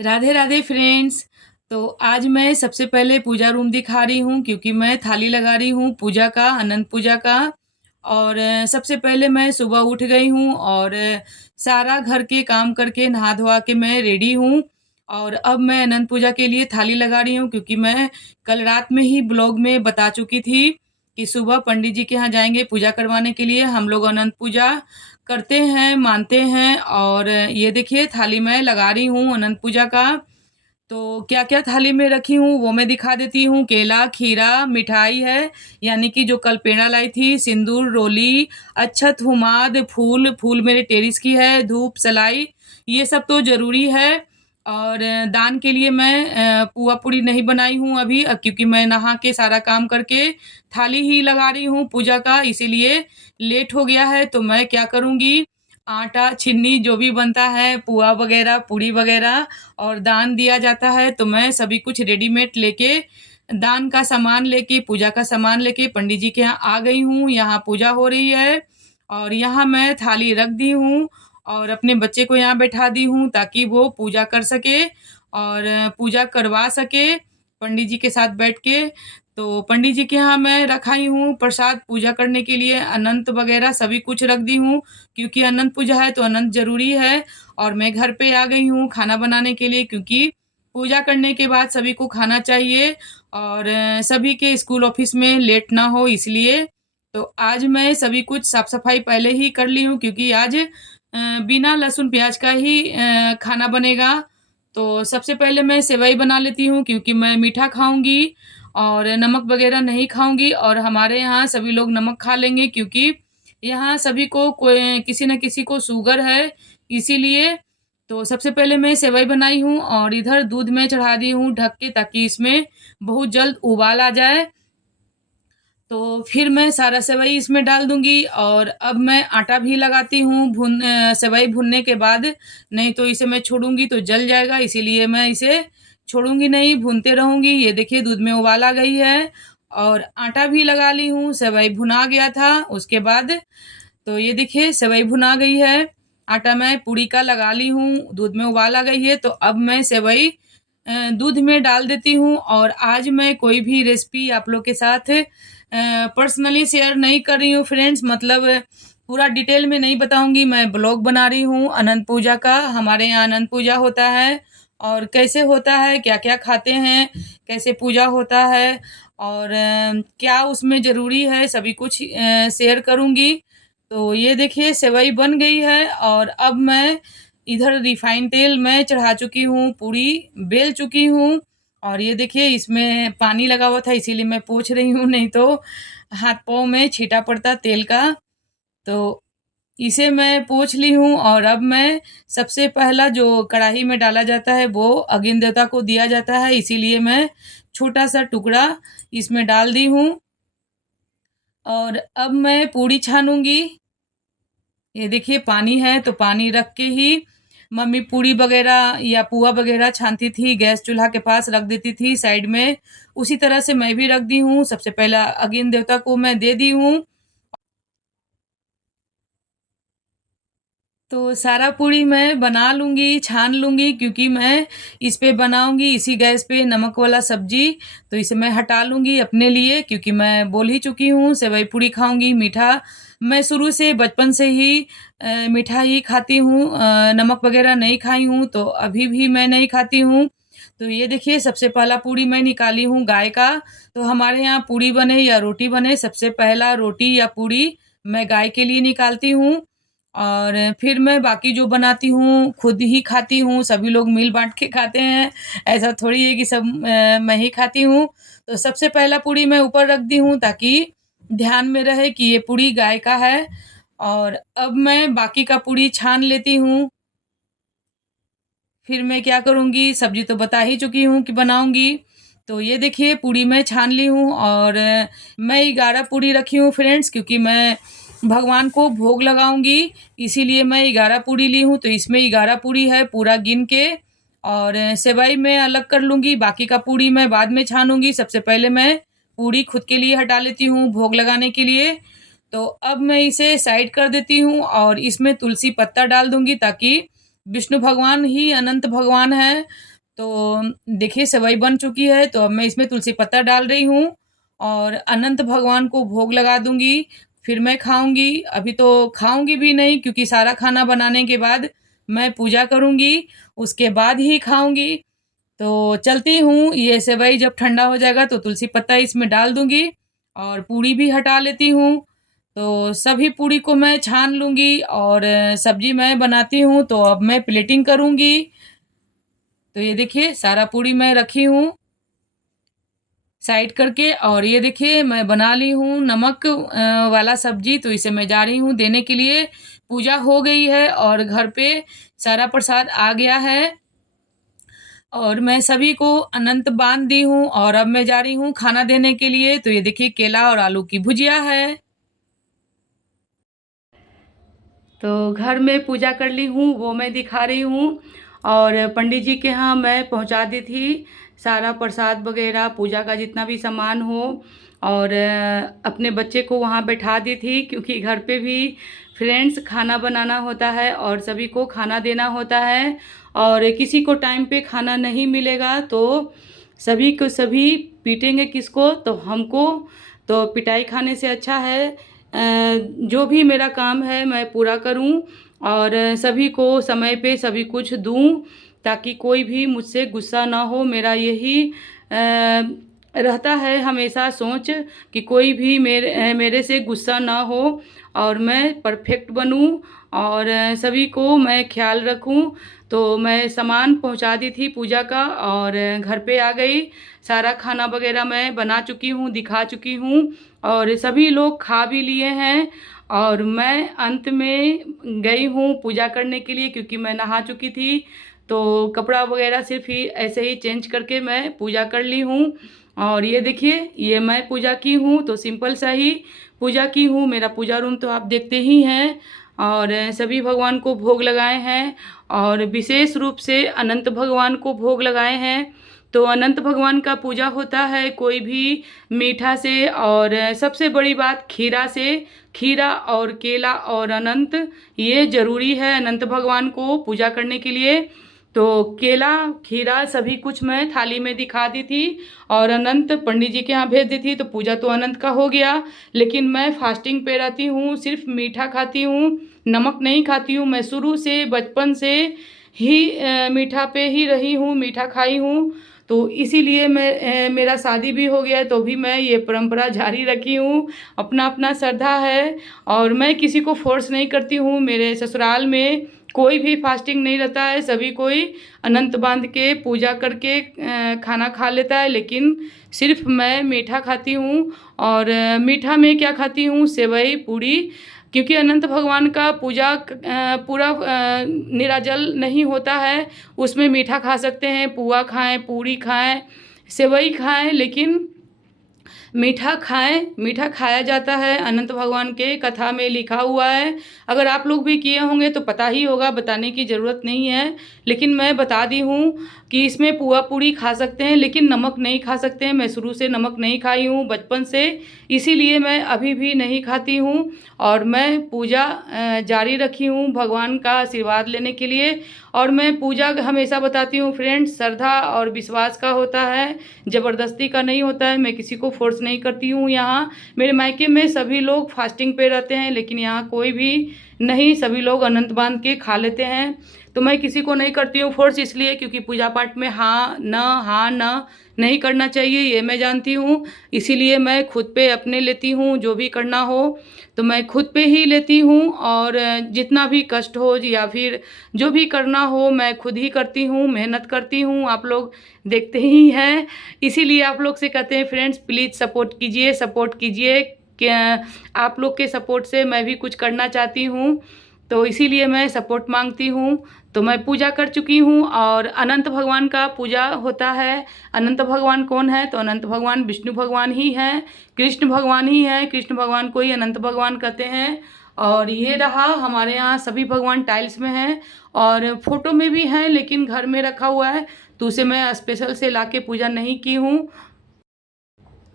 Radhe Radhe friends. तो आज मैं सबसे पहले पूजा रूम दिखा रही हूँ क्योंकि मैं थाली लगा रही हूँ पूजा का, अनंत पूजा का। और सबसे पहले मैं सुबह उठ गई हूँ और सारा घर के काम करके नहा धोआ के मैं रेडी हूँ। और अब मैं अनंत पूजा के लिए थाली लगा रही हूँ क्योंकि मैं कल रात में ही ब्लॉग में बता चुकी थी कि सुबह पंडित जी के यहाँ जाएंगे पूजा करवाने के लिए। हम लोग अनंत पूजा करते हैं, मानते हैं। और ये देखिए थाली मैं लगा रही हूँ अनंत पूजा का। तो क्या-क्या थाली में रखी हूँ वो मैं दिखा देती हूँ। केला, खीरा, मिठाई है, यानी कि जो कल पेड़ा लाई थी, सिंदूर, रोली, अक्षत, हुमाद, फूल, फूल मेरे टेरिस की है, धूप, सलाई, ये सब तो ज़रूरी है। और दान के लिए मैं पुआ-पूड़ी नहीं बनाई हूँ अभी, क्योंकि मैं नहा के सारा काम करके थाली ही लगा रही हूँ पूजा का, इसीलिए लेट हो गया है। तो मैं क्या करूँगी, आटा, छिन्नी जो भी बनता है, पुआ वगैरह, पूड़ी वगैरह और दान दिया जाता है, तो मैं सभी कुछ रेडीमेड लेके, दान का सामान लेके, पूजा का सामान लेके पंडित जी के यहाँ आ गई हूँ। यहाँ पूजा हो रही है और यहाँ मैं थाली रख दी हूँ और अपने बच्चे को यहाँ बैठा दी हूँ ताकि वो पूजा कर सके और पूजा करवा सके पंडित जी के साथ बैठ के। तो पंडित जी के यहाँ मैं रखाई हूँ प्रसाद पूजा करने के लिए, अनंत वगैरह सभी कुछ रख दी हूँ क्योंकि अनंत पूजा है तो अनंत ज़रूरी है। और मैं घर पे आ गई हूँ खाना बनाने के लिए क्योंकि पूजा करने के बाद सभी को खाना चाहिए और सभी के स्कूल ऑफिस में लेट ना हो इसलिए। तो आज मैं सभी कुछ साफ-सफाई पहले ही कर ली हूँ क्योंकि आज बिना लहसुन प्याज का ही खाना बनेगा। तो सबसे पहले मैं सेवई बना लेती हूँ क्योंकि मैं मीठा खाऊँगी और नमक वगैरह नहीं खाऊँगी और हमारे यहाँ सभी लोग नमक खा लेंगे क्योंकि यहाँ सभी को कोई किसी न किसी को शुगर है, इसीलिए। तो सबसे पहले मैं सेवई बनाई हूँ और इधर दूध में चढ़ा दी हूँ ढक के ताकि इसमें बहुत जल्द उबाल आ जाए। तो फिर मैं सारा सेवई इसमें डाल दूँगी और अब मैं आटा भी लगाती हूँ सेवई भूनने के बाद, नहीं तो इसे मैं छोड़ूँगी तो जल जाएगा, इसीलिए मैं इसे छोड़ूँगी नहीं, भूनते रहूँगी। ये देखिए दूध में उबाल आ गई है और आटा भी लगा ली हूँ, सेवई भुना गया था उसके बाद। तो ये देखिए सेवई भुना गई है, आटा मैं पूड़ी का लगा ली हूँ, दूध में उबाल आ गई है। तो अब मैं सेवई दूध में डाल देती हूँ और आज मैं कोई भी रेसिपी आप लोग के साथ पर्सनली शेयर नहीं कर रही हूँ फ्रेंड्स, मतलब पूरा डिटेल में नहीं बताऊँगी। मैं ब्लॉग बना रही हूँ अनंत पूजा का, हमारे यहाँ अनंत पूजा होता है और कैसे होता है, क्या-क्या खाते हैं, कैसे पूजा होता है और क्या उसमें ज़रूरी है, सभी कुछ शेयर करूँगी। तो ये देखिए सेवई बन गई है और अब मैं इधर रिफाइन तेल मैं चढ़ा चुकी हूँ, पूड़ी बेल चुकी हूँ और ये देखिए इसमें पानी लगा हुआ था इसीलिए मैं पोंछ रही हूँ, नहीं तो हाथ-पाँव में छींटा पड़ता तेल का। तो इसे मैं पोंछ ली हूँ और अब मैं सबसे पहला जो कढ़ाई में डाला जाता है वो अग्नि देवता को दिया जाता है, इसीलिए मैं छोटा-सा टुकड़ा इसमें डाल दी हूँ और अब मैं पूड़ी छानूँगी। ये देखिए पानी है तो पानी रख के ही मम्मी पूड़ी वगैरह या पुआ वगैरह छानती थी, गैस चूल्हा के पास रख देती थी साइड में। उसी तरह से मैं भी रख दी हूँ, सबसे पहला अग्नि देवता को मैं दे दी हूँ। तो सारा पूड़ी मैं बना लूँगी, छान लूँगी क्योंकि मैं इस पे बनाऊँगी इसी गैस पे नमक वाला सब्ज़ी, तो इसे मैं हटा लूँगी अपने लिए क्योंकि मैं बोल ही चुकी हूँ सेवई पूड़ी खाऊँगी, मीठा मैं शुरू से बचपन से ही मीठा ही खाती हूँ, नमक वगैरह नहीं खाई हूँ, तो अभी भी मैं नहीं खाती हूँ। तो ये देखिए सबसे पहला पूड़ी मैं निकाली हूँ गाय का, तो हमारे यहाँ पूड़ी बने या रोटी बने, सबसे पहला रोटी या पूड़ी मैं गाय के लिए निकालती हूँ और फिर मैं बाकी जो बनाती हूँ खुद ही खाती हूँ, सभी लोग मिल-बाँट के खाते हैं, ऐसा थोड़ी है कि सब मैं ही खाती हूँ। तो सबसे पहला पूड़ी मैं ऊपर रख दी हूँ ताकि ध्यान में रहे कि ये पूड़ी गाय का है और अब मैं बाकी का पूड़ी छान लेती हूँ। फिर मैं क्या करूँगी, सब्ज़ी तो बता ही चुकी हूँ कि बनाऊँगी। तो ये देखिए पूड़ी मैं छान ली हूँ और मैं 11 पूड़ी रखी हूँ फ्रेंड्स क्योंकि मैं भगवान को भोग लगाऊँगी, इसीलिए मैं 11 पूड़ी ली हूँ। तो इसमें 11 पूड़ी है पूरा गिन के और सेवई मैं अलग कर लूँगी, बाकी का पूड़ी मैं बाद में छानूँगी। सबसे पहले मैं पूड़ी खुद के लिए हटा लेती हूँ भोग लगाने के लिए। तो अब मैं इसे साइड कर देती हूँ और इसमें तुलसी पत्ता डाल दूँगी ताकि विष्णु भगवान ही अनंत भगवान हैं, तो देखिए सेवई बन चुकी है, तो अब मैं इसमें तुलसी पत्ता डाल रही हूँ और अनंत भगवान को भोग लगा दूँगी, फिर मैं खाऊँगी। अभी तो खाऊँगी भी नहीं क्योंकि सारा खाना बनाने के बाद मैं पूजा करूँगी, उसके बाद ही खाऊँगी। तो चलती हूँ, ये सेवई जब ठंडा हो जाएगा तो तुलसी पत्ता इसमें डाल दूँगी और पूड़ी भी हटा लेती हूँ। तो सभी पूड़ी को मैं छान लूँगी और सब्ज़ी मैं बनाती हूँ, तो अब मैं प्लेटिंग करूँगी। तो ये देखिए सारा पूड़ी मैं रखी हूँ साइड करके और ये देखिए मैं बना ली हूँ नमक वाला सब्जी, तो इसे मैं जा रही हूँ देने के लिए। पूजा हो गई है और घर पे सारा प्रसाद आ गया है और मैं सभी को अनंत बाँध दी हूँ और अब मैं जा रही हूँ खाना देने के लिए। तो ये देखिए केला और आलू की भुजिया है। तो घर में पूजा कर ली हूँ, वो मैं दिखा रही हूँ और पंडित जी के यहाँ मैं पहुँचा दी थी सारा प्रसाद वगैरह, पूजा का जितना भी सामान हो और अपने बच्चे को वहाँ बैठा दी थी क्योंकि घर पे भी फ्रेंड्स खाना बनाना होता है और सभी को खाना देना होता है और किसी को टाइम पे खाना नहीं मिलेगा तो सभी को सभी पीटेंगे किसको, तो हमको। तो पिटाई खाने से अच्छा है जो भी मेरा काम है मैं पूरा करूं और सभी को समय पे सभी कुछ दूं ताकि कोई भी मुझसे गुस्सा ना हो। मेरा यही रहता है हमेशा सोच कि कोई भी मेरे से गुस्सा ना हो और मैं परफेक्ट बनूं और सभी को मैं ख्याल रखूं। तो मैं सामान पहुंचा दी थी पूजा का और घर पे आ गई। सारा खाना वगैरह मैं बना चुकी हूँ, दिखा चुकी हूँ और सभी लोग खा भी लिए हैं और मैं अंत में गई हूँ पूजा करने के लिए क्योंकि मैं नहा चुकी थी। तो कपड़ा वगैरह सिर्फ ही ऐसे ही चेंज करके मैं पूजा कर ली हूँ और ये देखिए ये मैं पूजा की हूँ तो सिंपल सा ही पूजा की हूँ। मेरा पूजा रूम तो आप देखते ही हैं और सभी भगवान को भोग लगाए हैं और विशेष रूप से अनंत भगवान को भोग लगाए हैं। तो अनंत भगवान का पूजा होता है कोई भी मीठा से और सबसे बड़ी बात खीरा से। खीरा और केला और अनंत ये ज़रूरी है अनंत भगवान को पूजा करने के लिए। तो केला खीरा सभी कुछ मैं थाली में दिखा दी थी और अनंत पंडित जी के यहाँ भेज दी थी। तो पूजा तो अनंत का हो गया लेकिन मैं फास्टिंग पे रहती हूँ, सिर्फ मीठा खाती हूँ, नमक नहीं खाती हूँ। मैं शुरू से बचपन से ही मीठा पे ही रही हूँ, मीठा खाई हूँ। तो इसीलिए मेरा शादी भी हो गया है तो भी मैं ये परंपरा जारी रखी हूँ। अपना अपना श्रद्धा है और मैं किसी को फोर्स नहीं करती हूँ। मेरे ससुराल में कोई भी फास्टिंग नहीं रहता है, सभी कोई अनंत बांध के पूजा करके खाना खा लेता है लेकिन सिर्फ मैं मीठा खाती हूँ। और मीठा में क्या खाती हूँ, सेवई पूड़ी, क्योंकि अनंत भगवान का पूजा पूरा निराजल नहीं होता है, उसमें मीठा खा सकते हैं, पुआ खाएं, पूड़ी खाएं, सेवई खाएं, लेकिन मीठा खाएं। मीठा खाया जाता है, अनंत भगवान के कथा में लिखा हुआ है। अगर आप लोग भी किए होंगे तो पता ही होगा, बताने की ज़रूरत नहीं है, लेकिन मैं बता दी हूँ कि इसमें पुआ पूड़ी खा सकते हैं लेकिन नमक नहीं खा सकते हैं। मैं शुरू से नमक नहीं खाई हूँ बचपन से, इसीलिए मैं अभी भी नहीं खाती हूँ और मैं पूजा जारी रखी हूँ भगवान का आशीर्वाद लेने के लिए। और मैं पूजा हमेशा बताती हूँ फ्रेंड्स, श्रद्धा और विश्वास का होता है, ज़बरदस्ती का नहीं होता है। मैं किसी को फोर्स नहीं करती हूँ। यहाँ मेरे मायके में सभी लोग फास्टिंग पे रहते हैं लेकिन यहाँ कोई भी नहीं, सभी लोग अनंत बांध के खा लेते हैं। तो मैं किसी को नहीं करती हूँ फोर्स, इसलिए क्योंकि पूजा पाठ में हाँ न नहीं करना चाहिए, ये मैं जानती हूँ। इसीलिए मैं खुद पे अपने लेती हूँ, जो भी करना हो तो मैं खुद पे ही लेती हूँ और जितना भी कष्ट हो या फिर जो भी करना हो मैं खुद ही करती हूँ, मेहनत करती हूँ। आप लोग देखते ही हैं, इसीलिए आप लोग से कहते हैं फ्रेंड्स प्लीज़ सपोर्ट कीजिए, सपोर्ट कीजिए। क्या आप लोग के सपोर्ट से मैं भी कुछ करना चाहती हूँ, तो इसीलिए मैं सपोर्ट मांगती हूँ। तो मैं पूजा कर चुकी हूँ और अनंत भगवान का पूजा होता है। अनंत भगवान कौन है, तो अनंत भगवान विष्णु भगवान ही हैं, कृष्ण भगवान ही हैं, कृष्ण भगवान को ही अनंत भगवान कहते हैं। और ये रहा हमारे यहाँ सभी भगवान टाइल्स में हैं और फोटो में भी हैं लेकिन घर में रखा हुआ है तो उसे मैं स्पेशल से लाके पूजा नहीं की हूँ।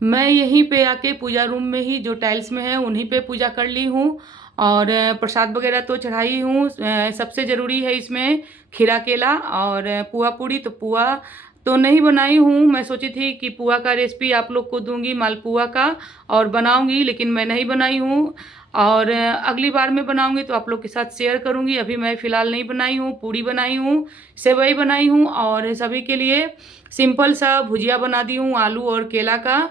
मैं यहीं पे आके पूजा रूम में ही जो टाइल्स में है उन्हीं पे पूजा कर ली हूँ। और प्रसाद वगैरह तो चढ़ाई हूँ। सबसे ज़रूरी है इसमें खीरा केला और पुआ पूड़ी। तो पुआ तो नहीं बनाई हूँ, मैं सोची थी कि पुआ का रेसिपी आप लोग को दूंगी, मालपुआ का, और बनाऊंगी, लेकिन मैं नहीं बनाई हूँ। और अगली बार मैं बनाऊंगी तो आप लोग के साथ शेयर करूंगी। अभी मैं फ़िलहाल नहीं बनाई हूँ। पूड़ी बनाई हूँ, सेवई बनाई हूँ, और सभी के लिए सिंपल सा भुजिया बना दी हूँ आलू और केला का।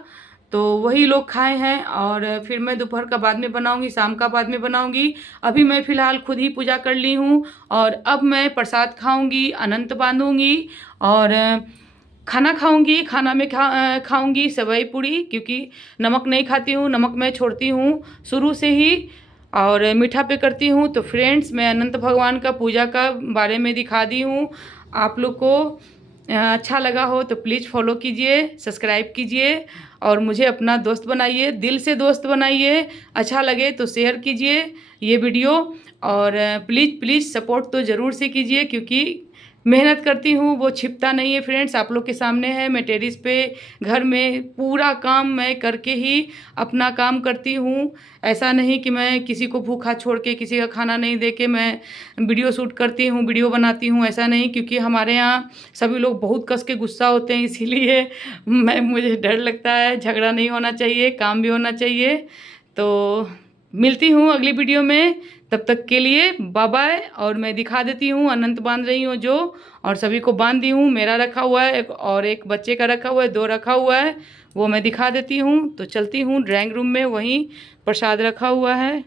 तो वही लोग खाए हैं, और फिर मैं दोपहर का बाद में बनाऊंगी, शाम का बाद में बनाऊंगी। अभी मैं फ़िलहाल खुद ही पूजा कर ली हूँ, और अब मैं प्रसाद खाऊंगी, अनंत बांधूंगी, और खाना खाऊंगी। खाना में खाऊंगी सेवई पूड़ी, क्योंकि नमक नहीं खाती हूँ, नमक मैं छोड़ती हूँ शुरू से ही, और मीठा पे करती हूँ। तो फ्रेंड्स, मैं अनंत भगवान का पूजा का बारे में दिखा दी हूँ। आप लोग को अच्छा लगा हो तो प्लीज़ फॉलो कीजिए, सब्सक्राइब कीजिए, और मुझे अपना दोस्त बनाइए, दिल से दोस्त बनाइए। अच्छा लगे तो शेयर कीजिए ये वीडियो, और प्लीज़ प्लीज़ सपोर्ट तो ज़रूर से कीजिए, क्योंकि मेहनत करती हूँ वो छिपता नहीं है फ्रेंड्स। आप लोग के सामने है, मैं टेरिस पे घर में पूरा काम मैं करके ही अपना काम करती हूँ। ऐसा नहीं कि मैं किसी को भूखा छोड़ के, किसी का खाना नहीं दे के मैं वीडियो शूट करती हूँ, वीडियो बनाती हूँ, ऐसा नहीं। क्योंकि हमारे यहाँ सभी लोग बहुत कस के गुस्सा होते हैं, इसीलिए मुझे डर लगता है। झगड़ा नहीं होना चाहिए, काम भी होना चाहिए। तो मिलती हूँ अगली वीडियो में, तब तक के लिए बाय बाय। और मैं दिखा देती हूँ अनंत बांध रही हूँ जो, और सभी को बांध दी हूँ। मेरा रखा हुआ है और एक बच्चे का रखा हुआ है, 2 रखा हुआ है, वो मैं दिखा देती हूँ। तो चलती हूँ ड्राइंग रूम में, वहीं प्रसाद रखा हुआ है।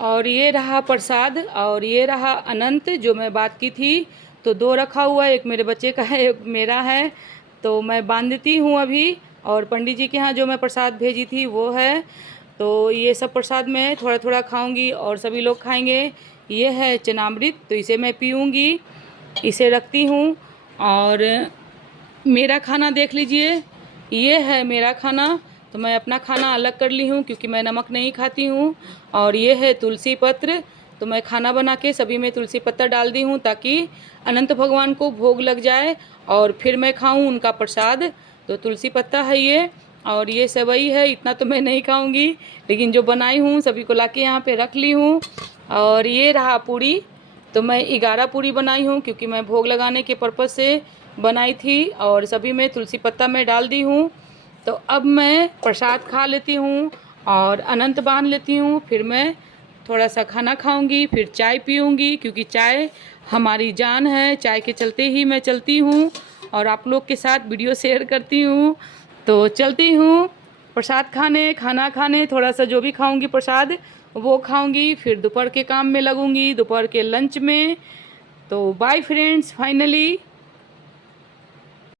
और ये रहा प्रसाद, और ये रहा अनंत जो मैं बात की थी। तो 2 रखा हुआ है, एक मेरे बच्चे का है, एक मेरा है। तो मैं बांध देती हूँ अभी। और पंडित जी के यहाँ जो मैं प्रसाद भेजी थी वो है। तो ये सब प्रसाद मैं थोड़ा थोड़ा खाऊंगी, और सभी लोग खाएंगे। ये है चनामृत, तो इसे मैं पीऊँगी, इसे रखती हूँ। और मेरा खाना देख लीजिए, ये है मेरा खाना। तो मैं अपना खाना अलग कर ली हूँ, क्योंकि मैं नमक नहीं खाती हूँ। और ये है तुलसी पत्र, तो मैं खाना बना के सभी में तुलसी पत्ता डाल दी हूँ, ताकि अनंत भगवान को भोग लग जाए और फिर मैं खाऊँ उनका प्रसाद। तो तुलसी पत्ता है ये, और ये सेवई है। इतना तो मैं नहीं खाऊंगी, लेकिन जो बनाई हूँ सभी को लाके यहाँ पे रख ली हूँ। और ये रहा पूड़ी, तो मैं 11 पूड़ी बनाई हूँ, क्योंकि मैं भोग लगाने के पर्पज़ से बनाई थी, और सभी में तुलसी पत्ता मैं डाल दी हूँ। तो अब मैं प्रसाद खा लेती हूँ और अनंत बांध लेती हूँ। फिर मैं थोड़ा सा खाना खाऊंगी, फिर चाय पीऊँगी, क्योंकि चाय हमारी जान है। चाय के चलते ही मैं चलती हूँ, और आप लोग के साथ वीडियो शेयर करती हूँ। तो चलती हूँ प्रसाद खाने, खाना खाने, थोड़ा सा जो भी खाऊंगी प्रसाद वो खाऊंगी। फिर दोपहर के काम में लगूंगी, दोपहर के लंच में। तो बाय फ्रेंड्स, फाइनली